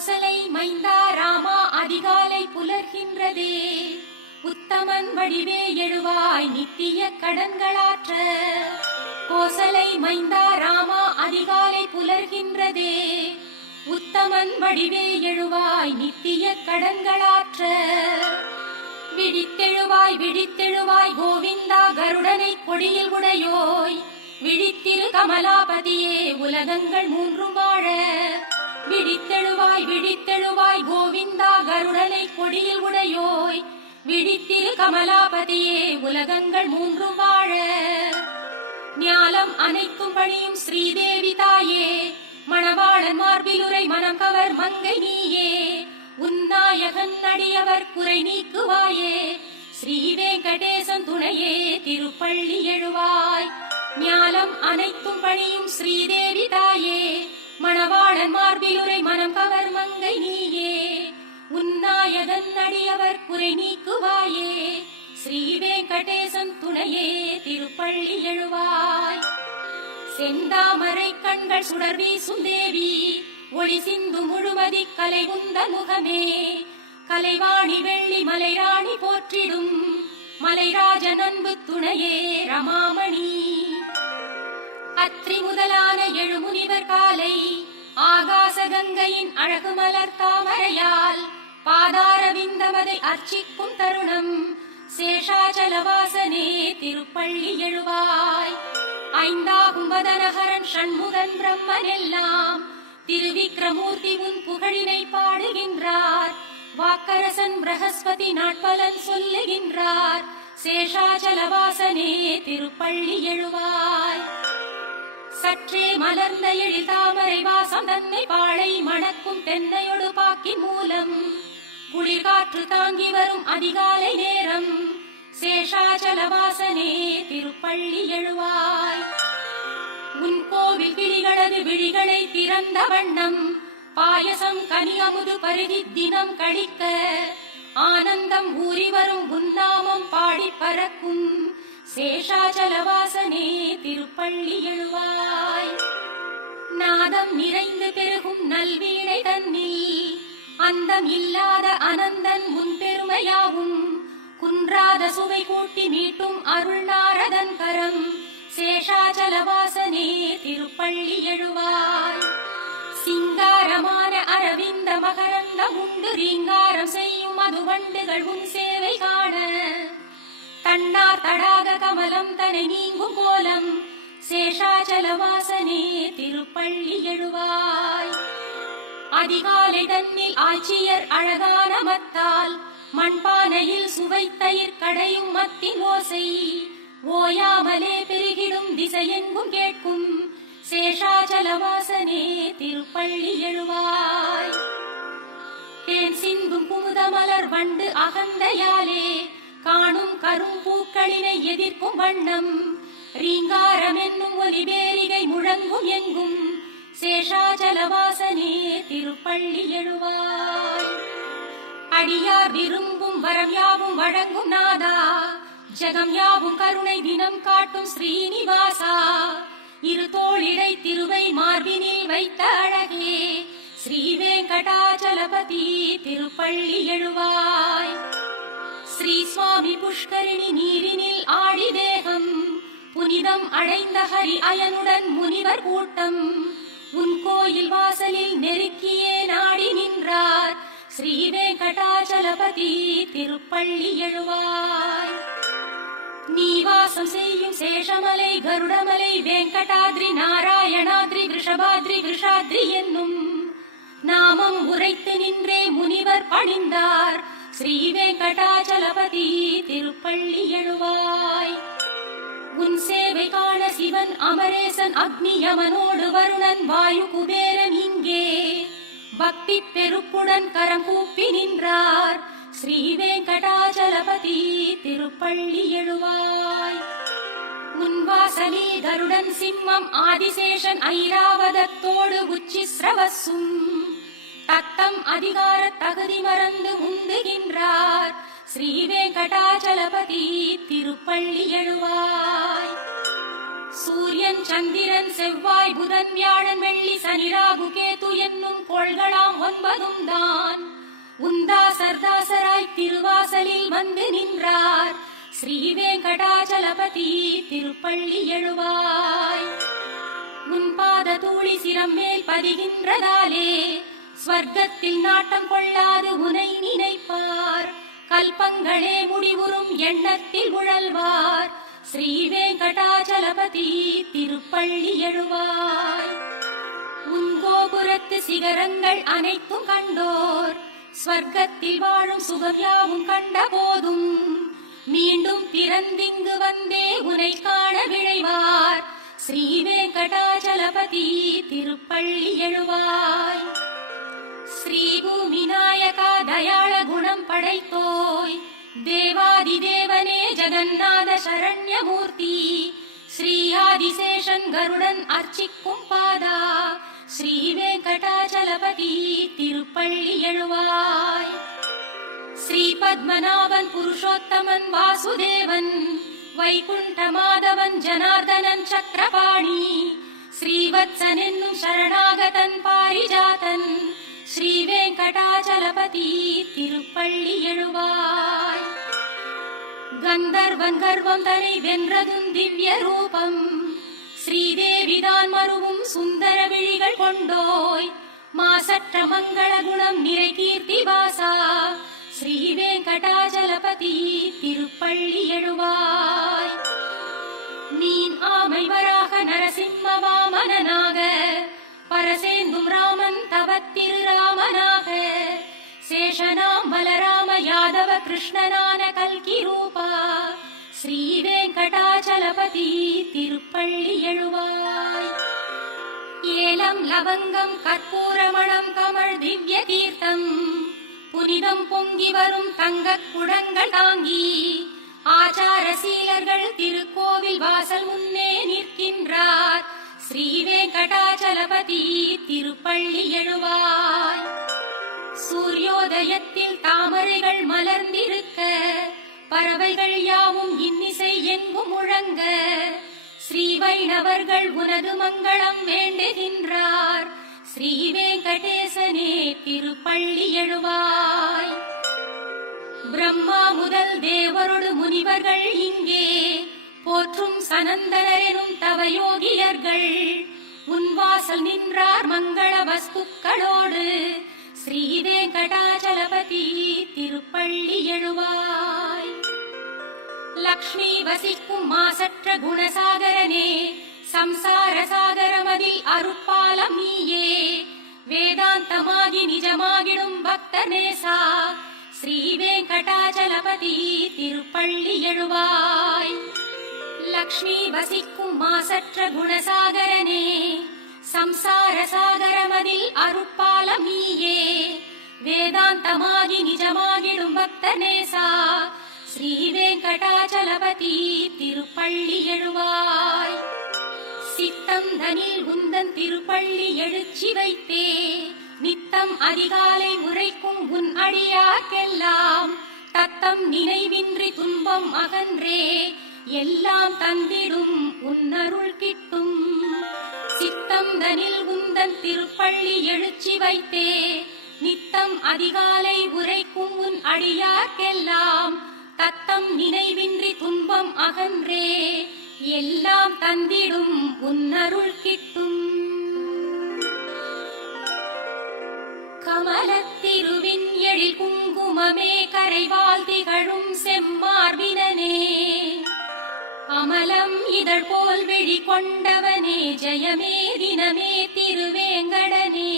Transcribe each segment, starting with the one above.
கோசலை மைந்தா ராமா அதிகாலை புலர்கின்றதே, உத்தமன் வடிவே எழுவாய் நித்திய கடன்களாற்ற. கோசலை மைந்தா ராமா அதிகாலை புலர்கின்றதே, உத்தமன் வடிவே எழுவாய் நித்திய கடன்களாற்ற. விழித்தெழுவாய் விழித்தெழுவாய் கோவிந்தா கருடனை கொடியில் உடையோய், விழித்திரு கமலாபதியே உலகங்கள் மூன்றும் வாழ. விழித்தெழுவாய் விழித்தெழுவாய் கோவிந்தா கருடனை கொடியில் உடையோய், விழித்திரு கமலாபதியே உலகங்கள் மூன்றும் வாழ. ஞாலம் அனைத்தும் பணியும் ஸ்ரீதேவி தாயே, மணவாளன் மார்பிலுரை மனம் கவர் மங்கை நீயே, உன்னாயகன் அடியவர் குறை நீக்குவாயே. ஸ்ரீ வெங்கடேசன் துணையே திருப்பள்ளி எழுவாய். ஞாலம் அனைத்தும் பணியும் ஸ்ரீதேவி தாயே, மணவாளன் மார்பிலுரை மனம் கவர் மங்கை நீயே, உன்னாயகன் அடியவர் குறை நீக்குவாயே. ஸ்ரீ வெங்கடேசன் துணையே திருப்பள்ளி எழுவாய். செந்தாமரை கண்கள் சுடர் வீசும் தேவி, ஒளி சிந்து முழுமதி கலை உந்த முகமே, கலைவாணி வெள்ளி மலைராணி போற்றிடும் மலைராஜன் அன்பு துணையே ரமாமணி. அத்ரி முதலான எழுமுனிவர் காலை, ஆகாச கங்கையின் அழகு மலர் தாமரையால் பாதார விந்தமதை அர்ச்சிக்கும் தருணம், சேஷாச்சலவாசனே திருப்பள்ளி எழுவாய். ஐந்தாகும் வதனகரன் ஷண்முகன் பிரம்மன் எல்லாம், திருவிக்ரமூர்த்தி உன் புகழினை பாடுகின்றார். வாக்கரசன் பிரகஸ்பதி நாட்பலன் சொல்லுகின்றார். சேஷாச்சலவாசனே திருப்பள்ளி எழுவாய். சற்றே மலர்ந்த எழில் தாமரை வாசம் தன்னை பாழை மணக்கும் தென்னையொடு பாக்கின் மூலம், குளிர்காற்று தாங்கி வரும் அதிகாலை நேரம், சேஷாச்சலவாசனே திருப்பள்ளி எழுவாய். உன் கோவில் கிளிகளது விழிகளை திறந்த வண்ணம், பாயசம் கனி அமுது பருகி தினம் கழிக்க, ஆனந்தம் ஊறி வரும் உன்னாமம் பாடி பறக்கும், சேஷாச்சலவாசனே திருப்பள்ளி எழுவாய். நாதம் நிறைந்து பெருகும் நல்வீணை தன்னில், அந்தம் இல்லாத அனந்தன் முன் பெருமையாவும், குன்றாத சுவை கூட்டி மீட்டும் அருள் நாரதன் கரம், சேஷாச்சலவாசனே திருப்பள்ளி எழுவாய். சிங்காரமான அரவிந்த மகரந்த உண்டு ரீங்காரம் செய்யும் மதுவண்டுகள் உன் சேவை காண, தன்னார் தடாக கமலம் தனை நீங்கும் கோலம், சேஷாச்சலவாசனே திருப்பள்ளி எழுவாய். அதிகாலை தன்னில் ஆட்சியர் அழகான மத்தால், மண்பானையில் சுவை தயிர் கடையும் மத்தின் ஓசை, ஓயாமலே பெருகிடும் திசையெங்கும் கேட்கும், சேஷாச்சலவாசனே திருப்பள்ளி எழுவாய். தேன் சிந்தும் குமுத மலர் வண்டு அகந்தையாலே, காணும் கரும் பூக்களினை எதிர்க்கும் வண்ணம், ரீங்காரம் என்னும் ஒலிபேரிகை முழங்கும் எங்கும், சேஷாச்சலவாசனே திருப்பள்ளி எழுவாய். அடியார் விரும்பும் வரம் யாவும் வழங்கும் நாதா, ஜகம் யாவும் கருணை தினம் காட்டும் ஸ்ரீனிவாசா, இரு தோளிடை திருவை மார்பினில் வைத்த அழகே, ஸ்ரீ வெங்கடாச்சலபதி திருப்பள்ளி எழுவாய். ஸ்ரீ சுவாமி புஷ்கரிணி நீரினில் ஆடி தேகம், புனிதம் அடைந்த ஹரி அயனுடன் முனிவர் கூட்டம், உன் கோயில் வாசலில் நெருக்கியே நாடி நின்றார், ஸ்ரீ வெங்கடாச்சலபதி திருப்பள்ளி எழுவாய். நீ வாசம் செய்யும் சேஷமலை கருடமலை வெங்கடாத்ரி நாராயணாத்ரி ரிஷபாத்ரி விஷாத்ரி என்னும் நாமம் உரைத்து நின்றே முனிவர் பணிந்தார், ஸ்ரீ வெங்கடாச்சலபதி திருப்பள்ளி எழுவாய். உன் சேவை காண சிவன் அமரேசன் அக்னி யமனோடு வருணன் வாயு குபேரன் இங்கே, பக்தி பெருக்குடன் கரம் கூப்பி நின்றார், ஸ்ரீ வெங்கடாச்சலபதி திருப்பள்ளி எழுவாய். உன் வாசலில் கருடன் சிம்மம் ஆதிசேஷன் ஐராவதத்தோடு உச்சி ஸ்ரவசும், தத்தம் அதிகார தகுதி மறந்து முந்துகின்றார், ஸ்ரீ வெங்கடாச்சலபதி திருப்பள்ளி எழுவாய். சூரியன் சந்திரன் செவ்வாய் புதன் வியாழன் வெள்ளி சனி ராகு கேது என்னும் கோள்களாம் 9 தான் உந்தா சர்தாசராய் திருவாசலில் வந்து நின்றார் ஸ்ரீ வெங்கடாச்சலபதி திருப்பள்ளி எழுவாய். உன் பாத தூளி சிரம் மேல் பதிகின்றதாலே ஸ்வர்க்கத்தில் நாட்டம் கொள்ளாது உனை நினைப்பார். கல்பங்களே முடிவுறும் எண்ணத்தில் உழல்வார் ஸ்ரீ வெங்கடாச்சலபதி திருப்பள்ளி எழுவாய். உன் கோபுரத்து சிகரங்கள் அனைத்தும் கண்டோர் ஸ்வர்க்கத்தில் வாழும் சுகம் யாவும் கண்ட போதும் மீண்டும் பிறந்திங்கு வந்தே உனை காண விழைவார் ஸ்ரீ வெங்கடாச்சலபதி திருப்பள்ளி எழுவாய். ஸ்ரீ பூமி நாயகா தயாள குணம் படைத்தோய் தேவாதி தேவனே ஜெகநாத சரண்யமூர்த்தி ஸ்ரீ ஆதிசேஷன் கருடன் அர்ச்சிக்கும் பாதா ஸ்ரீ வெங்கடாச்சலபதி திருப்பள்ளி எழுவாய். ஸ்ரீ பத்மநாபன் புருஷோத்தமன் வாசுதேவன் வைகுண்ட மாதவன் ஜனார்தனன் சக்கரபாணி ஸ்ரீவத்சன் என்னும் சரணாகதன் பாரிஜாதன் ஸ்ரீ வெங்கடாச்சலபதி திருப்பள்ளி எழுவாய். கந்தர்வன் கர்வம் தனை வென்றதும் திவ்ய ரூபம் ஸ்ரீதேவிதான் மருவும் சுந்தர விழிகள் கொண்டோய் மாசற்ற மங்கள குணம் நிறை கீர்த்தி வாசா ஸ்ரீ வெங்கடாச்சலபதி திருப்பள்ளி எழுவாய். மீன் ஆமை வராக நரசிம்ம வாமனனாக பரசேந்தும் ராமன் தவத்திரு ராமனாக சேஷனாம் பலராம யாதவ கிருஷ்ணனான கல்கி ரூபா ஸ்ரீ வெங்கடாச்சலபதி திருப்பள்ளி எழுவாய். ஏலம் லவங்கம் கற்பூரமணம் கமழ் திவ்ய தீர்த்தம் புனிதம் பொங்கி வரும் தங்கக் குடங்கள் தாங்கி ஆச்சார சீலர்கள் திருக்கோவில் வாசல் முன்னே நிற்கின்றார் ஸ்ரீ வெங்கடாச்சலபதி திருப்பள்ளி எழுவாய். சூரியோதயத்தில் தாமரைகள் மலர்ந்திருக்க பறவைகள் யாவும் இன்னிசை எங்கும் முழங்க ஸ்ரீ வைணவர்கள் உனது மங்களம் வேண்டுகின்றார் ஸ்ரீ வெங்கடேசனே திருப்பள்ளி எழுவாய். பிரம்மா முதல் தேவரோடு முனிவர்கள் இங்கே போற்றும் சனந்தனரெனும் தவயோகியர்கள் உன் வாசல் நின்றார் மங்கள வஸ்துக்களோடு ஸ்ரீ வெங்கடாச்சலபதி திருப்பள்ளி எழுவாய். லக்ஷ்மி வசிக்கும் மாசற்ற குணசாகரனே சம்சார சாகரமதில் அருட்பாலம் நீயே வேதாந்தமாகி நிஜமாகிடும் பக்தநேசா ஸ்ரீ வெங்கடாச்சலபதி திருப்பள்ளி எழுவாய். லக்ஷ்மி வசிக்கும் மாசற்ற குணசாகரனே சம்சார சாகரமதில் அருட்பாலம் நீயே வேதாந்தமாகி நிஜமாகிடும் பக்தநேசா ஸ்ரீ வெங்கடாச்சலபதி திருப்பள்ளி எழுவாய். சித்தம் தனில் உந்தன் திருப்பள்ளி எழுச்சி வைத்தே நித்தம் அதிகாலை உரைக்கும் உன் அடியார்க்கெல்லாம் தத்தம் நினைவின்றி துன்பம் அகன்றே எல்லாம் தந்திடும் உன்னருள் கிட்டும். சித்தம் தனில் உந்தன் திருப்பள்ளி எழுச்சி வைத்தே நித்தம் அதிகாலை உரைக்கும் உன் அடியார்க்கெல்லாம் தத்தம் நினைவின்றி துன்பம் அகன்றே எல்லாம் தந்திடும் உன்னருள் கிட்டும். கமலத்திருவின் எழில் குங்குமமே கரைவால் திகழும் செம்மார்பினனே அமலம் இதழ் போல் விழி கொண்டவனே ஜெயமே தினமே திருவேங்கடனே.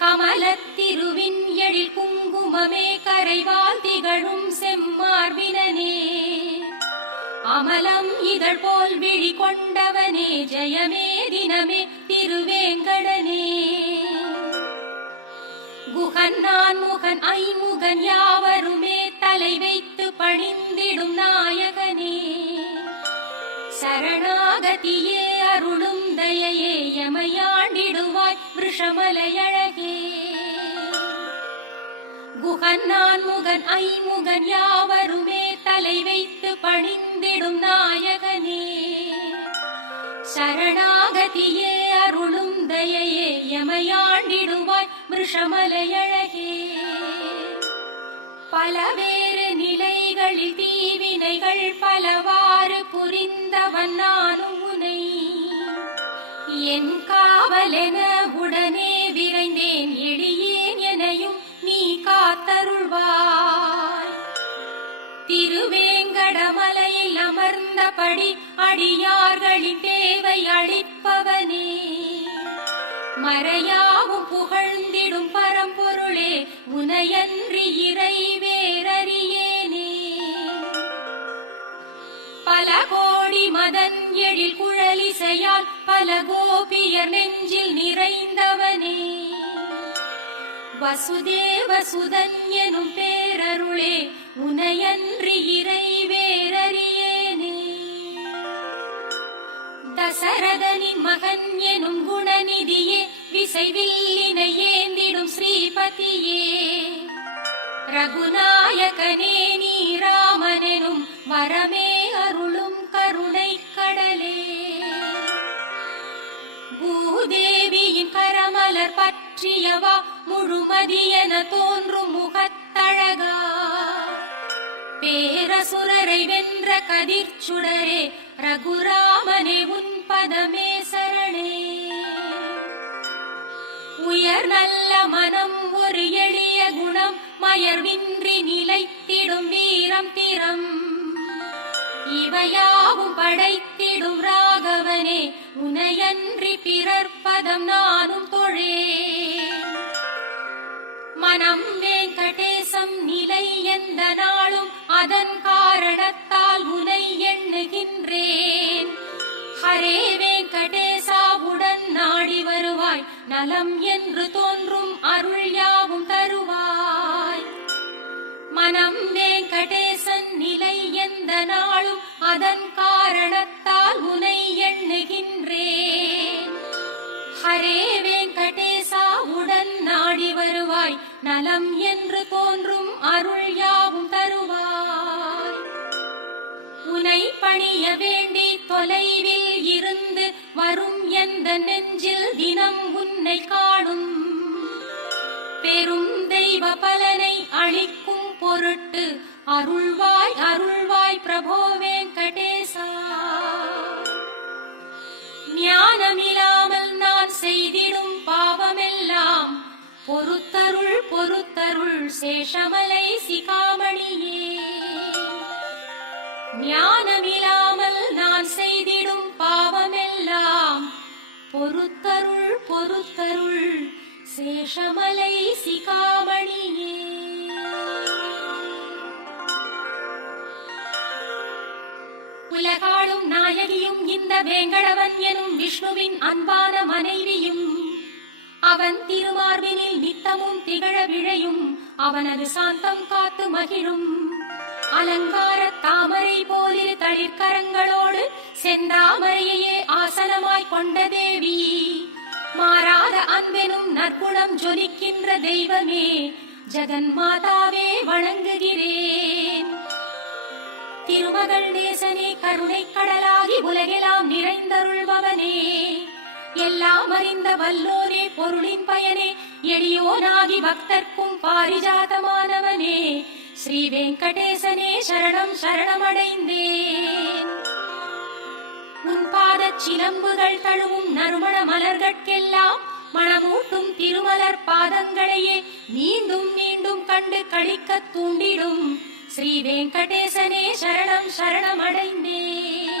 கமலத்திருவின் எழில் குங்குமமே கரைவால் திகழும் செம்மார்பினனே அமலம் இதழ் போல் விழி கொண்டவனே ஜெயமே தினமே திருவேங்கடனே. குகன் நான் முகன் ஐமுகன் யாவருமே தலை வைத்து பணிந்திடும் நாயகனே சரணாகதியே அருளும் தயையே எமையாண்டிடுவாய் விஷமலையழகே. குகன் நான் முகன் ஐமுகன் யாவருமே தலை வைத்து பணிந்திடும் நாயகனே. சரணாகதியே அருளும் தயையே எமையாண்டிடுவாய் விஷமலையழகே. பலவேறு நிலைகளில் தீவினைகள் பலவாறு புரிந்தவன் நானும் உனை. என் காவலென உடனே விரைந்தேன் எளியேன் எனையும் நீ காத்தருள்வாய். திருவேங்கடமலையில் அமர்ந்தபடி அடியார்களின் தேவை அளிப்பவனே. மறையாவும் புகழ்ந்திடும் பரம்பொருளே உனையன்றி இறை வேறறியேனே. பல கோடி மதன் எழில் குழலிசையால் பல கோபியர் நெஞ்சில் நிறைந்தவனே. வசுதேவ சுதன் எனும் பேரருளே உனையன்றி இறை வேறறியேனே. தசரதனின் மகன் எனும் குணநிதியே விசைவில்லினை ஏந்திடும் ஸ்ரீபதியே. ரகுநாயகனே நீ ராமனெனும் வரமே அருளும் கருணை கடலே. பூதேவியின் கரமலர் பற்றியவா முழுமதியென தோன்றும் முகத்தழகா. பேரசுரரை வென்ற கதிர்ச்சுடரே ரகுராமனே உன் பதமே சரணே. உயர் நல்ல மனம் ஒரு எளிய குணம் மயர்வின்றி நிலைத்திடும் வீரம் திறம். இவையாவும் படைத்திடும் ராகவனே உனையன்றி பிறர்ப்பதம் நானும் தொழேன். மனம் வேங்கடேசம் நிலை எந்த நாளும் அதன் காரணத்தால் உனை எண்ணுகின்றேன். ஹரே வேங்கடேசாவுடன் நாடி வருவாய் நலம் என்று தோன்றும் அருள் யாவும் தருவாய். மனம் வேங்கடேசன் நிலை எந்த நாளும் அதன் காரணத்தால் உனை எண்ணுகின்றேன். ஹரே வேங்கடேசாவுடன் நாடி வருவாய் நலம் என்று தோன்றும் அருள் யாவும் தருவாய். உனை பணிய வேண்டி தொலைவில் இருந்து வரும் எந்த நெஞ்சில் தினம் உன்னை காணும். பெரும் தெய்வ பலனை அளிக்கும் பொருட்டு அருள்வாய் அருள்வாய் பிரபோ வெங்கடேசா. ஞானமில்லாமல் நான் செய்திடும் பாவமெல்லாம் பொறுத்தருள் பொறுத்தருள் சேஷமலை சிகாமணியே. ஞானமில்லாமல் நான் செய்திடும் பாவமெல்லாம் பொறுத்தருள் பொறுத்தருள் சேஷமலை சிகாமணியே. உலகாளும் நாயகியும் இந்த வேங்கடவன் எனும் விஷ்ணுவின் அன்பான மனைவியும். அவன் திருமார்பினில் நித்தமும் திகழ விழையும் அவனது சாந்தம் காத்து மகிழும். அலங்கார தாமரை போலிரு தளிர்கரங்களோடு செந்தாமரையே ஆசனமாய் கொண்ட தேவி. மாறாத அன்பெனும் நற்குணம் ஜொலிக்கின்ற தெய்வமே ஜெகன் மாதாவே வணங்குகிறேன். திருமகள் நேசனே கருணை கடலாகி உலகெல்லாம் நிறைந்தருள்பவனே. எல்லாம் அறிந்த வல்லோரே பொருளின் பயனே எளியோனாகி பக்தர்க்கும் பாரிஜாதமானவனே. ஸ்ரீ வெங்கடேசனே சரணம் சரணமடைந்தேன். உன் பாதச் சிலம்புகள் தழுவும் நறுமண மலர்கட்கெல்லாம் மணமூட்டும் திருமலர் பாதங்களையே மீண்டும் மீண்டும் கண்டு களிக்க தூண்டிடும் ஸ்ரீ வெங்கடேசனே சரணம் சரணமடைந்தேன்.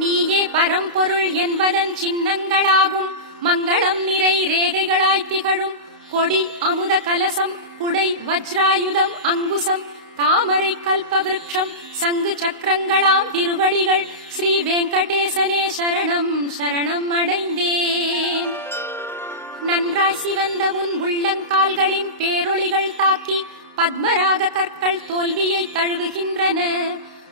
நீயே பரம்பொருள் என்பதன் சின்னங்களாகும் மங்களம் நிறை ரேகைகளாய் திகழும் கொடி அமுத கலசம் குடை வஜ்ராயுதம் அங்குசம் தாமரை கல்பவிருட்சம் சங்கு சக்கரங்களாம் திருவடிகள் ஸ்ரீ வெங்கடேசனே சரணம் சரணம் அடைந்தேன். நன்றாய் சிவந்த உன் உள்ளங்கால்களின் பேரொளிகள் தாக்கி பத்மராக கற்கள் தோல்வியை தழுவுகின்றன.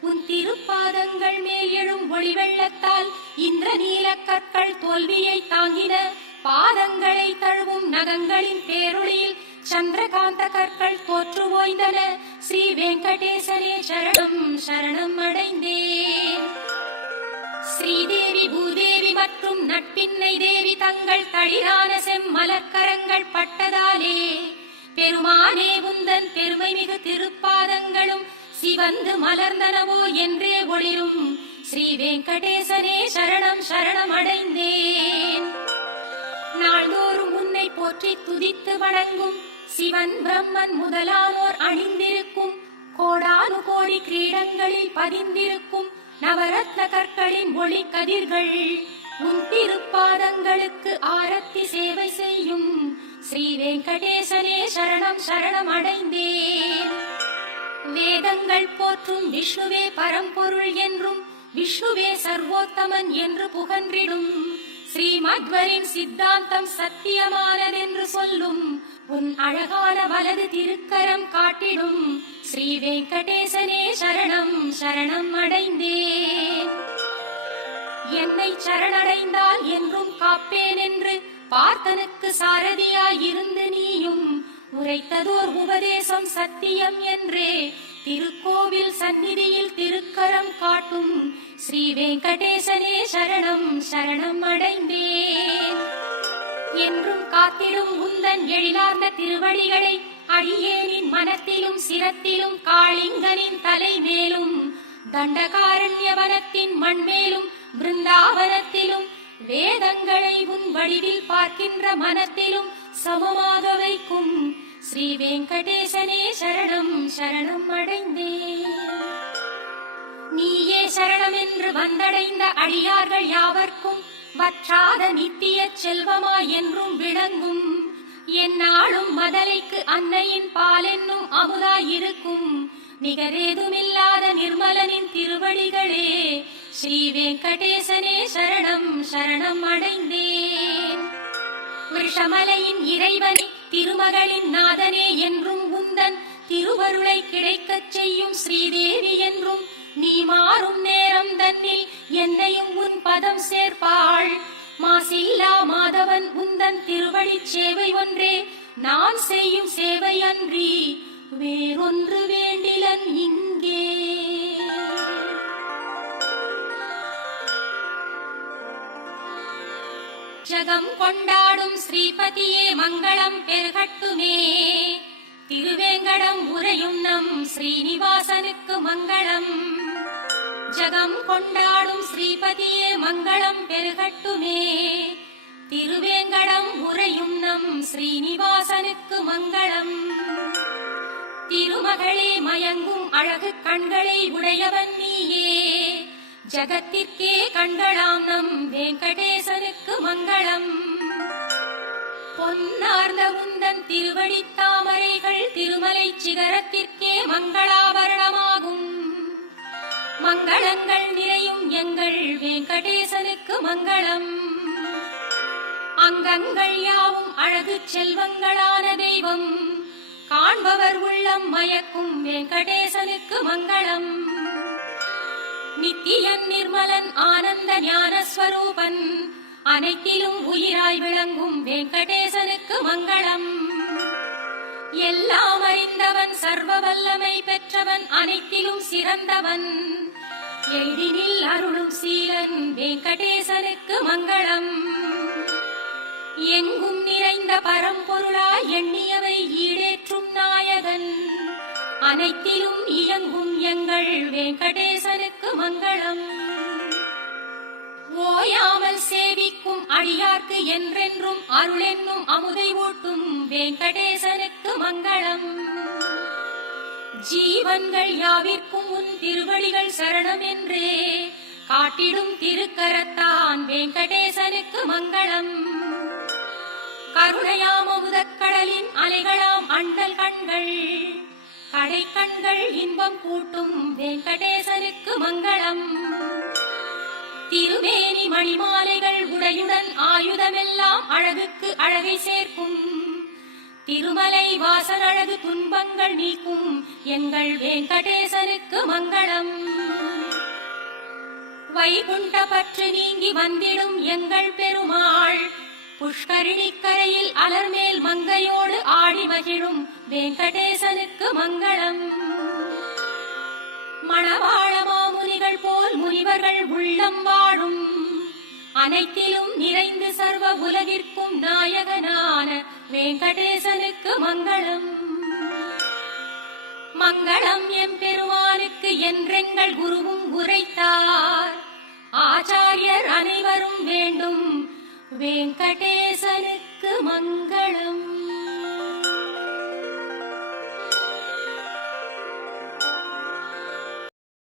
உன் திருப்பாதங்கள் மேல் எழும் ஒளி வெள்ளத்தால் இந்திரநீல கற்கள் தோல்வியை தாங்கின. பாதங்களை தழுவும் நகங்களின் பேரொளியில் சந்திரகாந்த கற்கள் தோற்று ஓய்ந்தன. ஸ்ரீ வெங்கடேசனே சரணம் சரணம் அடைந்தேன். ஸ்ரீதேவி பூதேவி மற்றும் நட்பின்னை தேவி தங்கள் தளிரான செம்மலர்க்கரங்கள் பட்டதாலே பெருமானே உந்தன் பெருமை மிகு திருப்பாதங்களும் சிவந்து மலர்ந்தனவோ என்றே ஒளிரும். ஸ்ரீ வெங்கடேசனே சரணம் சரணம் அடைந்தேன். நாள்தோறும் உன்னை போற்றி துதித்து வணங்கும் சிவன் பிரம்மன் முதலானோர் அணிந்திருக்கும் கோடானு கோடி கிரீடங்களில் பதிந்திருக்கும் நவரத்ன கற்களின் ஒளி கதிர்கள் உன் திருப்பாதங்களுக்கு ஆரத்தி சேவை செய்யும். ஸ்ரீ வெங்கடேசனே சரணம் சரணம் அடைந்தேன். வேதங்கள் போற்றும் விஷ்ணுவே பரம்பொருள் என்றும் விஷ்ணுவே சர்வோத்தமன் என்று புகன்றிடும் ஸ்ரீமத்வரின் சித்தாந்தம் சத்தியமானதென்று சொல்லும் உன் அழகான வலது திருக்கரம் காட்டிடும். ஸ்ரீ வெங்கடேசனே சரணம் சரணம் அடைந்தேன். என்னை சரணடைந்தால் என்றும் காப்பேன் என்று பார்த்தனுக்கு சாரதியாயிருந்து நீயும் உரைத்ததோர் உபதேசம் சத்தியம் என்றே திருக்கோவில் சந்நிதியில் திருக்கரம் காட்டும். ஸ்ரீ வெங்கடேசனே சரணம் சரணம் அடைந்தேன். என்றும் காத்திடும் உந்தன் எழிலார்ந்த திருவடிகளை அடியேனின் மனத்திலும் சிரத்திலும் காளிங்கனின் தலை மேலும் தண்டகாரண்யவனத்தின் மண்மேலும் பிருந்தாவனத்திலும் வேதங்களை உன் வடிவில் பார்க்கின்ற மனத்திலும் சமமாக வைக்கும். ஸ்ரீ வெங்கடேசனே சரணம் சரணம் அடைந்தேன். நீயே சரணம் என்று வந்தடைந்த அடியார்கள் யாவர்க்கும் வற்றாத நித்திய செல்வமாய் என்றும் விளங்கும். எந்நாளும் மதலைக்கு அன்னையின் பால் என்னும் அமுதாயிருக்கும் நிகரேதுமில்லாத நிர்மலனின் திருவடிகளே. ஸ்ரீ வெங்கடேசனே சரணம் சரணம் அடைந்தேன். விஷமலையின் இறைவனே திருமகளின் நாதனே என்றும் உந்தன் திருவருளை கிடைக்கச் செய்யும் ஸ்ரீதேவி என்றும் நீ மாறும் நேரம் தன்னில் என்னையும் உன் பதம் சேர்ப்பாள். மாசில்லா மாதவன் உந்தன் திருவடி சேவை ஒன்றே நான் செய்யும் சேவை அன்றி வேறொன்று வேண்டிலன் இங்கே. ஜகம் கொண்டாடும் ஸ்ரீபதியே மங்களம் பெருகட்டுமே. திருவேங்கடம் உரையும் நம் ஸ்ரீனிவாசனுக்கு மங்களம். ஜகம் கொண்டாடும் ஸ்ரீபதியே மங்களம் பெருகட்டுமே. திருவேங்கடம் உரையும் நம் ஸ்ரீனிவாசனுக்கு மங்களம். திருமகளே மயங்கும் அழகு கண்களை உடையவன் நீயே. ஜகத்திற்கே கண்களாம் நம் வெங்கடேசனுக்கு மங்களம். பொன்னார்ந்த உந்தன் திருவடி தாமரைகள் திருமலை சிகரத்திற்கே மங்களாபரணமாகும். மங்களங்கள் நிறையும் எங்கள் வெங்கடேசனுக்கு மங்களம். அங்கங்கள் யாவும் அழகு செல்வங்களான தெய்வம் காண்பவர் உள்ளம் மயக்கும் வெங்கடேசனுக்கு மங்களம். நித்தியன் நிர்மலன் ஆனந்த ஞானஸ்வரூபன் அனைத்திலும் உயிராய் விளங்கும் வெங்கடேசனுக்கு மங்களம். எல்லாம் அறிந்தவன் சர்வ வல்லமை பெற்றவன் அனைத்திலும் சிறந்தவன் எளிதினில் அருளும் சீலன் வெங்கடேசனுக்கு மங்களம். எங்கும் நிறைந்த பரம்பொருளாய் எண்ணியவை ஈடேற்றும் நாயகன் அனைத்திலும் இயங்கும் எங்கள் வெங்கடேசனுக்கு மங்களம். ஓயாமல் சேவிக்கும் அடியார்க்கு என்றென்றும் அருள் என்னும் அமுதை ஊட்டும் வெங்கடேசனுக்கு மங்களம். ஜீவன்கள் யாவிற்கும் உன் திருவடிகள் சரணம் என்றே காட்டிடும் திருக்கரத்தான் வெங்கடேசனுக்கு மங்களம். கருணையாம் அமுதக்கடலின் அலைகளாம் அண்ணல் கண்கள் கடை கண்கள் இன்பம் கூட்டும் வெங்கடேசனுக்கு மங்களம். திருமேனி மணிமாலைகள் உடையுடன் ஆயுதமெல்லாம் அழகுக்கு அழகை சேர்க்கும் திருமலை வாசல் அழகு துன்பங்கள் நீக்கும் எங்கள் வெங்கடேசனுக்கு மங்களம். வைகுண்ட பற்று நீங்கி வந்திடும் எங்கள் பெருமாள் புஷ்கரிணிக்கரையில் அலர்மேல் மங்கையோடு ஆடி மகிழும் வெங்கடேசனுக்கு மங்களம். மணவாள மாமுனிகள் போல் முனிவர்கள் உள்ளம் வாழும், அனைத்திலும் நிறைந்து சர்வ உலகிற்கும் நாயகனான வெங்கடேசனுக்கு மங்களம். மங்களம் எம்பெருமானுக்கு என்றெங்கள் குருவும் உரைத்தார், ஆச்சாரியர் அனைவரும் வேண்டும் வெங்கடேசனுக்கு மங்களம்.